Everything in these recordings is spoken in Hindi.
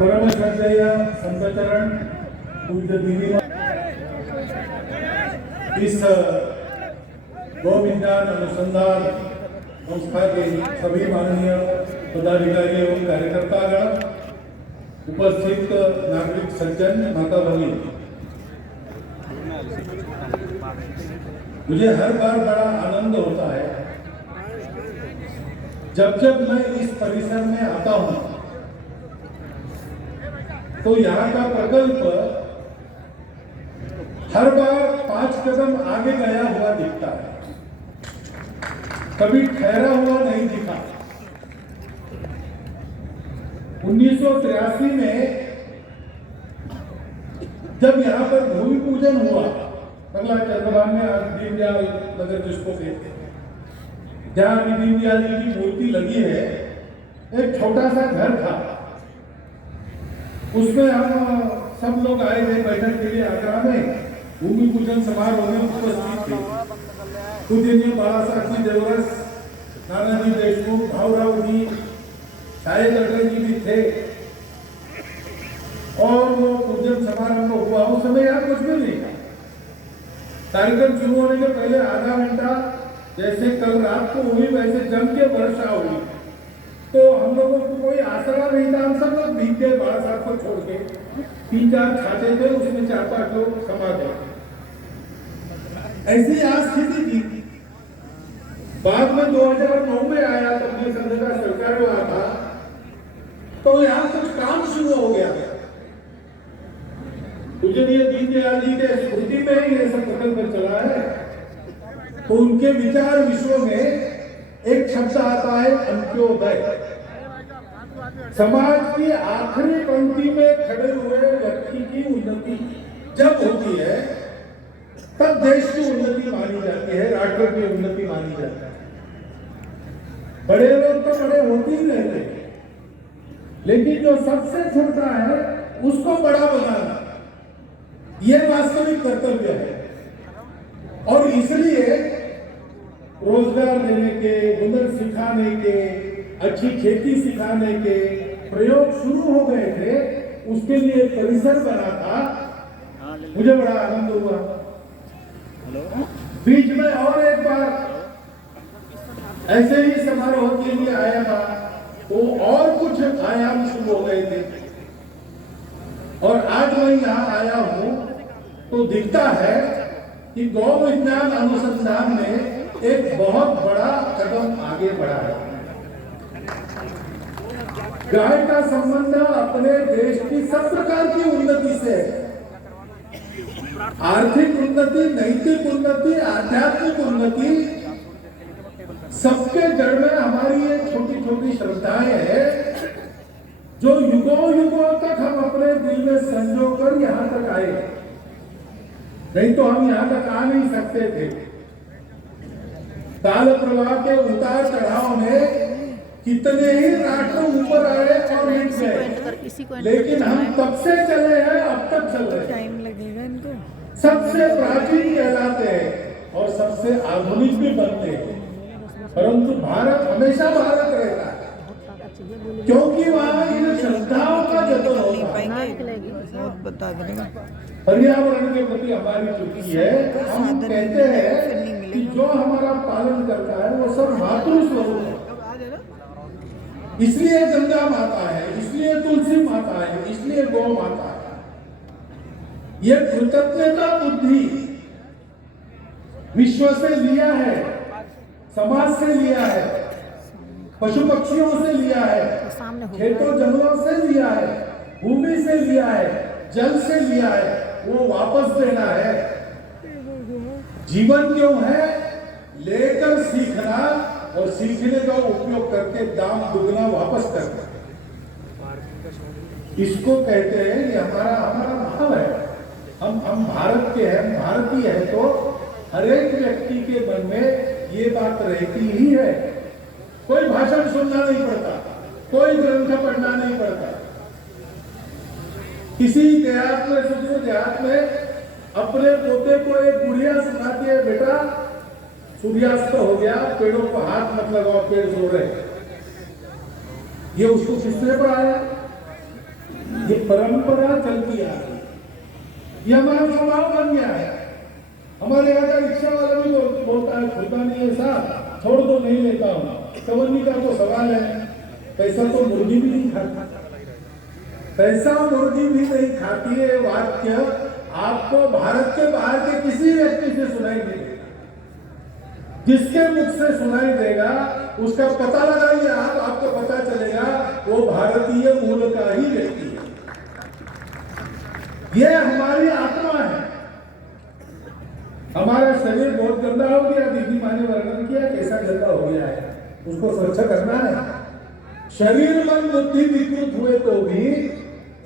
परम श्रद्धेय संतचरण पूज्य दीदी इस गौ विज्ञान अनुसंधान संस्था के सभी माननीय पदाधिकारी एवं कार्यकर्तागण, उपस्थित नागरिक सज्जन, माता भगिनी, मुझे हर बार बड़ा आनंद होता है जब मैं इस परिसर में आता हूं तो यहाँ का प्रकल्प हर बार 5 कदम आगे गया हुआ दिखता है, कभी ठहरा हुआ नहीं दिखा। 1983 में जब यहाँ पर भूमि पूजन हुआ, बंगला चंद्रभान में आज दीनदयाल नगर जिसको कहते हैं, जहाँ अभी दीनदयाल जी की मूर्ति लगी है, एक छोटा सा घर था, उसमें हम सब लोग आए थे बैठक के लिए। आगरा में भूमि पूजन समारोह में उपस्थित थे। पूजनीय बाला साहब जी देवरस, नानाजी देशमुख, भावराव जी, शायद अटल जी भी थे, और वो पूजन समारोह हुआ। उस समय यहाँ कुछ भी नहीं था। कार्यक्रम शुरू होने के पहले आधा घंटा जैसे कल रात को हुई वैसे जम के वर्षा हुई, तो हम लोगों को कोई आसरा नहीं था। हम सब लोग भीग गए, बाला साहब को छोड़ के। 3-4 छाते थे, उसमें 4-5 लोग समा गए। ऐसी आज स्थिति थी। बाद में 2009 में आया, तब अपनी संघ का सरकार हुआ था, तो यहाँ कुछ काम शुरू हो गया। पूजनीय दीनदयाल जी के स्मृति में ही ये सब प्रकल्प चला है। तो उनके विचार विश्व में एक शब्द आता है अंत्योदय। समाज की आखिरी पंक्ति में खड़े हुए व्यक्ति की उन्नति जब होती है तब देश की उन्नति मानी जाती है, राष्ट्र की उन्नति मानी जाती है। बड़े लोग तो बड़े होते ही रहते हैं, लेकिन जो सबसे छोटा है उसको बड़ा बनाना ये वास्तविक कर्तव्य है। और इसलिए रोजगार देने के, हुनर सिखाने के, अच्छी खेती सिखाने के प्रयोग शुरू हो गए थे। उसके लिए परिसर बना था। मुझे बड़ा आनंद हुआ। बीच में और एक बार ऐसे ही समारोह के लिए आया था, तो और कुछ आयाम शुरू हो गए थे। और आज मैं यहाँ आया हूँ तो दिखता है कि गौ विज्ञान अनुसंधान में एक बहुत बड़ा कदम आगे बढ़ा है। गाय का संबंध अपने देश की सब प्रकार की उन्नति से, आर्थिक उन्नति, नैतिक उन्नति, आध्यात्मिक उन्नति, सबके जड़ में हमारी ये छोटी छोटी श्रद्धाएं हैं जो युगों युगों तक हम अपने दिल में संजो कर यहाँ तक आए। नहीं तो हम यहाँ तक आ नहीं सकते थे। काल प्रवाह के उतार चढ़ाव में कितने ही राष्ट्र ऊपर आए और मिट गए, लेकिन हम तब से चले हैं, अब तक चल रहे हैं। टाइम लगेगा इनको। सबसे प्राचीन कहलाते हैं और सबसे आधुनिक भी बनते हैं, परंतु भारत हमेशा भारत रहता है, क्योंकि वहाँ इन श्रद्धाओं का जतन होता है। पर्यावरण के प्रति हमारी चुकी है। हम कहते हैं कि जो हमारा पालन करता है वो सब मातृ स्वरूप है। इसलिए गंगा माता है, इसलिए तुलसी माता है, इसलिए गौ माता है। ये कृतज्ञता बुद्धि विश्व से लिया है, समाज से लिया है, पशु पक्षियों से लिया है, खेतों जंगलों से लिया है, भूमि से लिया है, जल से लिया है, वो वापस देना है। जीवन क्यों है? लेकर सीखना और सीखने का उपयोग करके दाम दुगना वापस करना। इसको कहते हैं कि हमारा भाव है। हम भारत के हैं, भारतीय है, तो हर एक व्यक्ति के मन में ये बात रहती ही है। कोई भाषण सुनना नहीं पड़ता, कोई ग्रंथ पढ़ना नहीं पड़ता। किसी देहात में, दूसरे देहात में अपने पोते को एक बुढ़िया सुनाती है, बेटा सूर्यास्त हो गया, पेड़ों को हाथ मत लगाओ, पेड़ सो रहे। ये उसको किसने पढ़ाया? ये परंपरा चलती आ रही है, ये हमारा स्वभाव बन गया है। हमारे यहाँ का रिक्शा वाला भी बोलता है, खुदा नहीं है साहब, छोड़ दो, नहीं लेता हूँ। चवन्नी का तो सवाल है, पैसा तो मुर्गी भी नहीं खाता, पैसा मुर्गी भी नहीं खाती है। वाक्य आपको भारत के बाहर के किसी व्यक्ति से सुनाई नहीं देगा। जिसके मुख से सुनाई देगा उसका पता लगाइए आप, आपको पता चलेगा वो भारतीय मूल का ही व्यक्ति है। ये हमारी आत्मा है। हमारा शरीर बहुत गंदा हो गया, दीदी माँ ने वर्णन किया कैसा गंदा हो गया है, उसको स्वच्छ करना है। शरीर मन बुद्धि विकृत हुए तो भी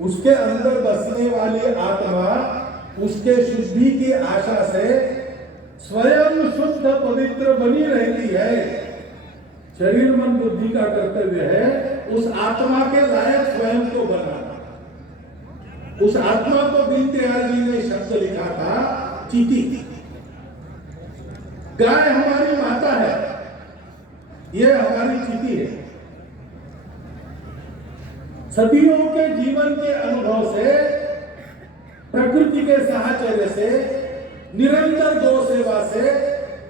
उसके अंदर बसने वाली आत्मा उसके शुद्धि की आशा से स्वयं शुद्ध पवित्र बनी रहती है। शरीर मन बुद्धि का कर्तव्य है उस आत्मा के लायक स्वयं को बनाना। उस आत्मा को दीनदयाल जी ने शब्द लिखा था, चीटी। गाय हमारी माता है, ये हमारी चीटी है। सदियों के जीवन के अनुभव से, प्रकृति के साहचर्य से, निरंतर गौ सेवा से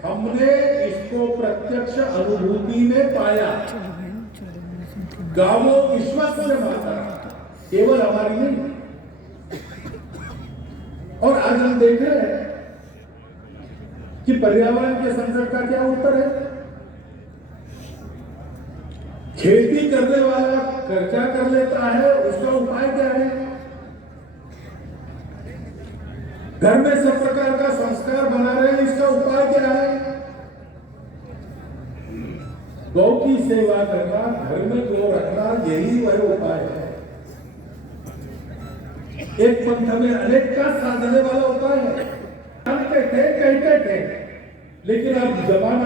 हमने इसको प्रत्यक्ष अनुभूति में पाया। गावों विश्वस्य माता, केवल हमारी नहीं। और आज हम देख रहे हैं कि पर्यावरण के संकट का क्या उत्तर है। खेती करने वाला खर्चा कर लेता है, उसका उपाय क्या है? घर में सब प्रकार का संस्कार बना रहे हैं, इसका उपाय क्या है? गौ की सेवा करना, घर में गौ रखना, यही वह उपाय है। एक पंथ में अनेक का साधने वाला उपाय है। जानते थे, कहते थे, लेकिन अब जमाना